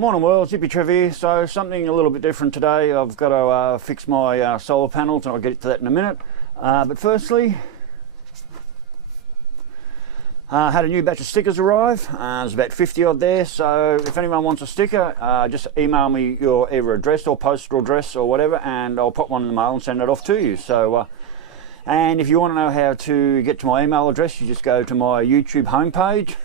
Morning world, Hippy Trev here. So something a little bit different today. I've got to fix my solar panels and I'll get to that in a minute. But firstly, had a new batch of stickers arrive. There's about 50 odd there, so if anyone wants a sticker, just email me your either address or postal address or whatever, and I'll pop one in the mail and send it off to you. So, and if you want to know how to get to my email address, you just go to my YouTube homepage.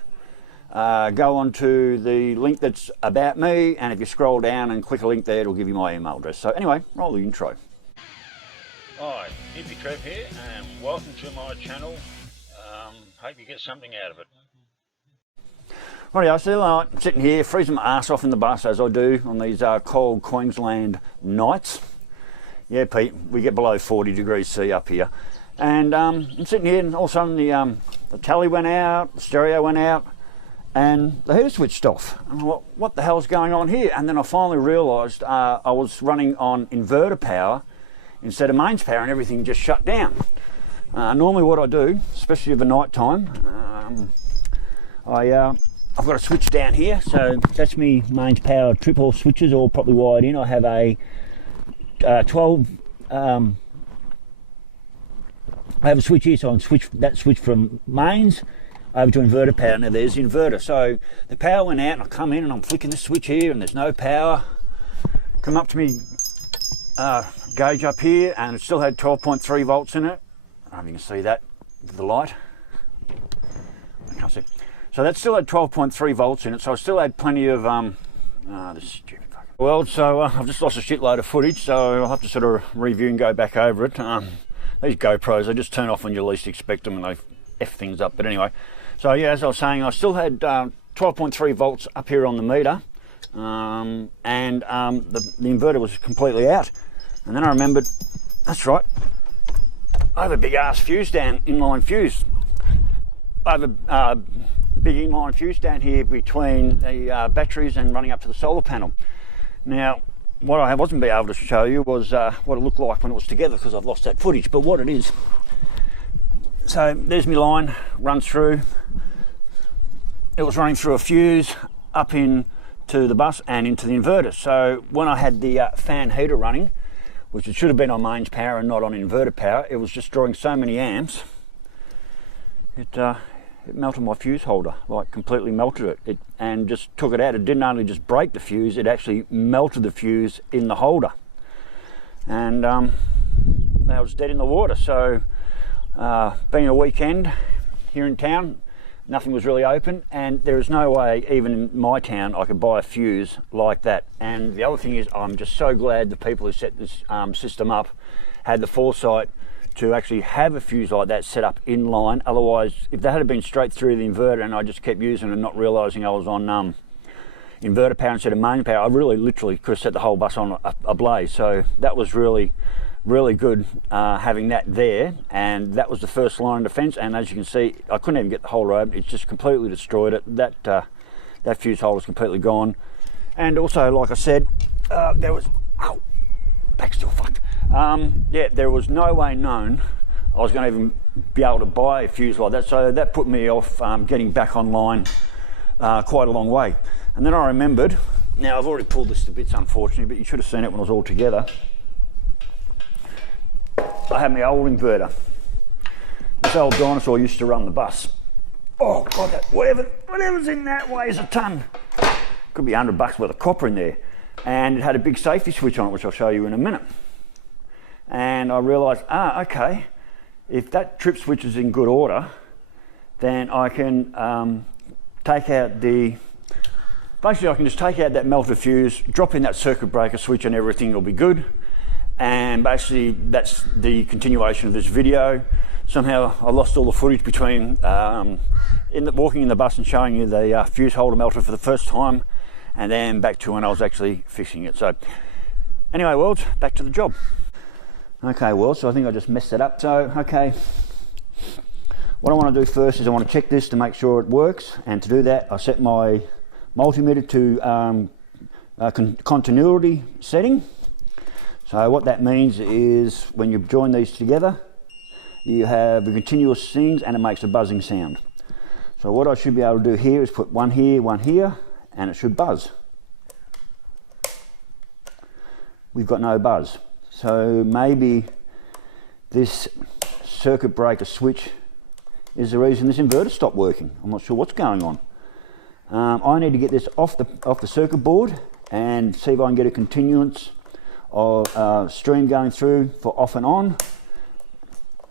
Go on to the link that's about me, and if you scroll down and click a link there, it'll give you my email address. So anyway, roll the intro. Hi, Hippy Trev here, and welcome to my channel. Hope you get something out of it. Rightio, so I'm sitting here freezing my ass off in the bus, as I do on these cold Queensland nights. Yeah, Pete, we get below 40 degrees C up here. And I'm sitting here, and all of a sudden the tally went out, the stereo went out, and the heater switched off. And I thought, what the hell's going on here? And then I finally realised I was running on inverter power instead of mains power, and everything just shut down. Normally what I do, especially over night time, I've got a switch down here, so that's me mains power triple switches all properly wired in. I have a 12, I have a switch here, so I can switch that switch from mains over to inverter power. Now there's the inverter, so the power went out and I come in and I'm flicking the switch here and there's no power. Come up to me gauge up here and it still had 12.3 volts in it. I don't know if you can see that with the light. I can't see. So that still had 12.3 volts in it, so I still had plenty of this stupid fucking world. So I've just lost a shitload of footage, so I'll have to sort of review and go back over it. These GoPros, they just turn off when you least expect them and they F things up. But anyway, so yeah, as I was saying, I still had 12.3 volts up here on the meter, and the inverter was completely out. And then I remembered, that's right, I have a big ass fuse down, inline fuse. I have a big inline fuse down here between the batteries and running up to the solar panel. Now, what I wasn't be able to show you was what it looked like when it was together, because I've lost that footage, but what it is. So there's my line, runs through. It was running through a fuse up into the bus and into the inverter. So when I had the fan heater running, which it should have been on mains power and not on inverter power, it was just drawing so many amps, it melted my fuse holder, like completely melted it, and just took it out. It didn't only just break the fuse, it actually melted the fuse in the holder. And that was dead in the water. So being a weekend here in town, nothing was really open, and there is no way, even in my town, I could buy a fuse like that. And the other thing is, I'm just so glad the people who set this system up had the foresight to actually have a fuse like that set up in line. Otherwise, if that had been straight through the inverter and I just kept using it and not realising I was on inverter power instead of main power, I really literally could have set the whole bus on ablaze. So that was really good having that there, and that was the first line of defence. And as you can see, I couldn't even get the holder open. It's just completely destroyed it. That fuse holder is completely gone. And also, like I said, there was, oh, back's still fucked. Yeah, there was no way known I was going to even be able to buy a fuse like that. So that put me off getting back online quite a long way. And then I remembered, now I've already pulled this to bits unfortunately, but you should have seen it when it was all together. I had my old inverter. This old dinosaur used to run the bus. Oh God, whatever's in that weighs a ton. Could be $100 worth of copper in there. And it had a big safety switch on it, which I'll show you in a minute. And I realised, okay, if that trip switch is in good order, then I can take out basically I can just take out that melted fuse, drop in that circuit breaker switch, and everything will be good. And basically that's the continuation of this video. Somehow I lost all the footage between walking in the bus and showing you the fuse holder melted for the first time, and then back to when I was actually fixing it. So anyway, world, back to the job. Okay, world, so I think I just messed it up. So, okay, what I want to do first is I want to check this to make sure it works, and to do that I set my multimeter to continuity setting. So what that means is when you join these together, you have the continuous things and it makes a buzzing sound. So what I should be able to do here is put one here, and it should buzz. we've got no buzz. So maybe this circuit breaker switch is the reason this inverter stopped working. I'm not sure what's going on. I need to get this off the circuit board and see if I can get a continuance of stream going through for off and on,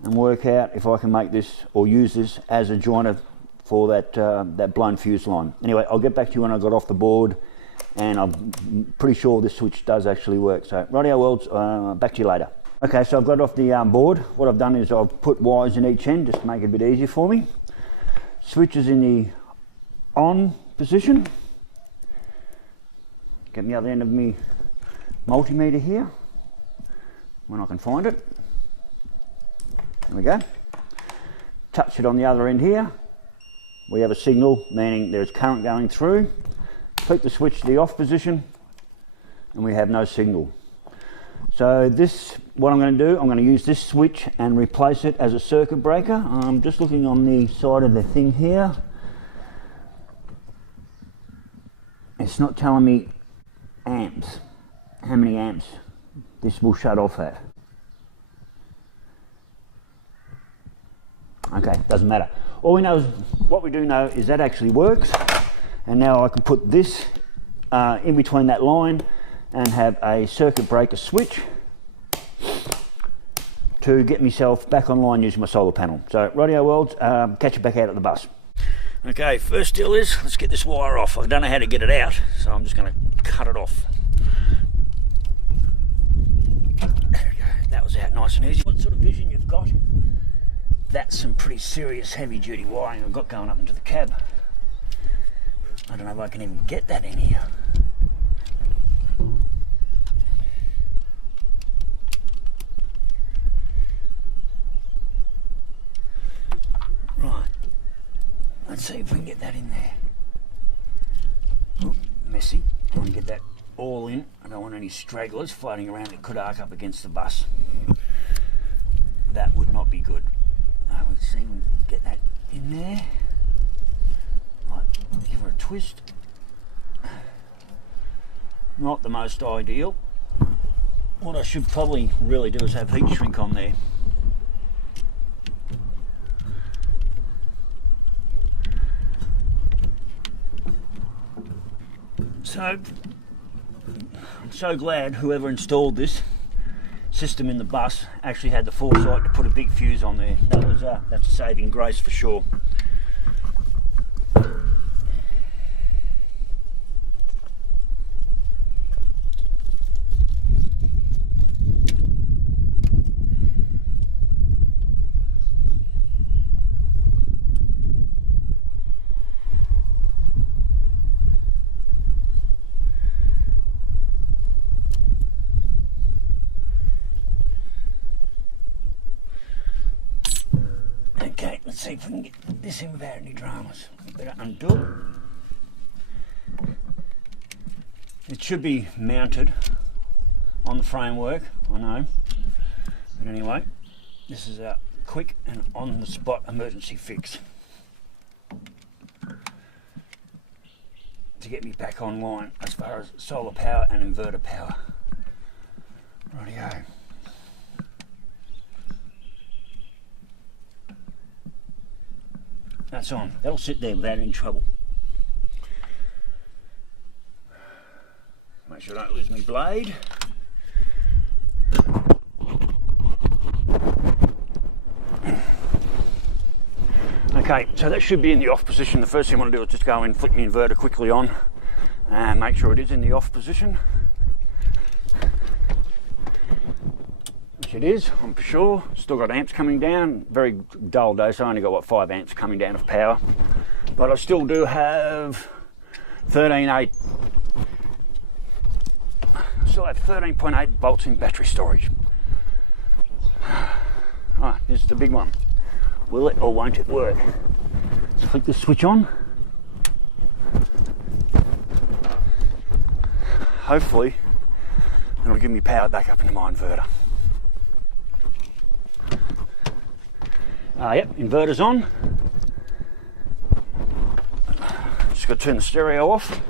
and work out if I can make this or use this as a joiner for that blown fuse line. Anyway, I'll get back to you when I got off the board, and I'm pretty sure this switch does actually work. So rightio worlds, back to you later. Okay, so I've got it off the board. What I've done is I've put wires in each end just to make it a bit easier for me. Switch is in the on position. Get the other end of me multimeter here when I can find it. There we go. Touch it on the other end here. We have a signal, meaning there's current going through. Flip the switch to the off position and we have no signal. So this, what I'm going to do, I'm going to use this switch and replace it as a circuit breaker. I'm just looking on the side of the thing here. It's not telling me amps, how many amps this will shut off at. Okay, doesn't matter. All we know is, what we do know is that actually works, and now I can put this in between that line and have a circuit breaker switch to get myself back online using my solar panel. So rightio worlds, catch you back out at the bus. Okay, first deal is, let's get this wire off. I don't know how to get it out, so I'm just going to cut it off. There we go, that was out nice and easy. What sort of vision you've got? That's some pretty serious heavy duty wiring I've got going up into the cab. I don't know if I can even get that in here. Right, let's see if we can get that in there. Ooh, messy. I want to get that all in. I don't want any stragglers floating around that could arc up against the bus. That would not be good. Let's see if we can get that in there. Right, give her a twist. Not the most ideal. What I should probably really do is have heat shrink on there. So, I'm so glad whoever installed this system in the bus actually had the foresight to put a big fuse on there. That's a saving grace for sure. Okay, let's see if we can get this in without any dramas. Better undo it. It should be mounted on the framework, I know. But anyway, this is a quick and on-the-spot emergency fix to get me back online as far as solar power and inverter power. Rightio. That's on. That'll sit there without any trouble. Make sure I don't lose my blade. Okay, so that should be in the off position. The first thing I want to do is just go and flick my inverter quickly on and make sure it is in the off position. Which it is, I'm sure. Still got amps coming down. Very dull day, so I only got, what, 5 amps coming down of power. But I still do have 13.8. Still have 13.8 volts in battery storage. Alright, here's the big one. Will it or won't it work? Let's flick the switch on. Hopefully, it'll give me power back up into my inverter. Yep, inverter's on. Just got to turn the stereo off.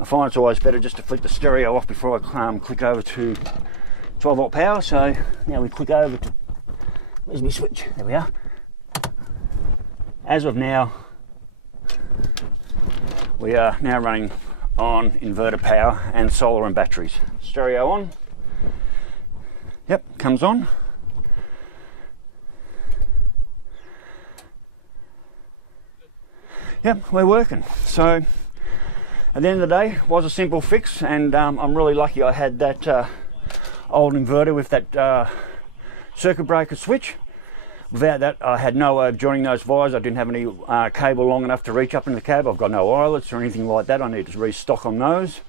I find it's always better just to flick the stereo off before I click over to 12 volt power. So now we click over to, where's my switch? There we are. As of now, we are now running on inverter power and solar and batteries. Stereo on. Yep, comes on. Yep, we're working. So at the end of the day, it was a simple fix, and I'm really lucky I had that old inverter with that circuit breaker switch. Without that, I had no way of joining those wires. I didn't have any cable long enough to reach up into the cab. I've got no eyelets or anything like that. I need to restock on those.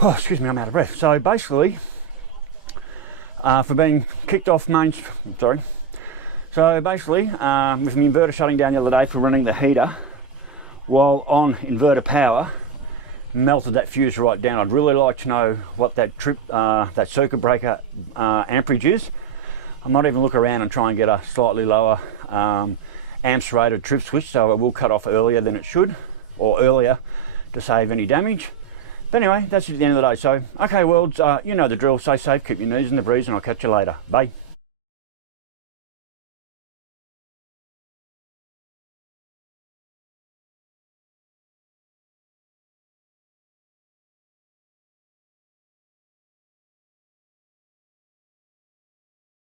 Oh, excuse me, I'm out of breath. So basically, for being kicked off mains, sorry. So basically, with my inverter shutting down the other day for running the heater while on inverter power, melted that fuse right down. I'd really like to know what that that circuit breaker amperage is. I might even look around and try and get a slightly lower amps rated trip switch, so it will cut off earlier than it should, or earlier, to save any damage. But anyway, that's it at the end of the day. So, okay, world, you know the drill. Stay safe, keep your knees in the breeze, and I'll catch you later. Bye.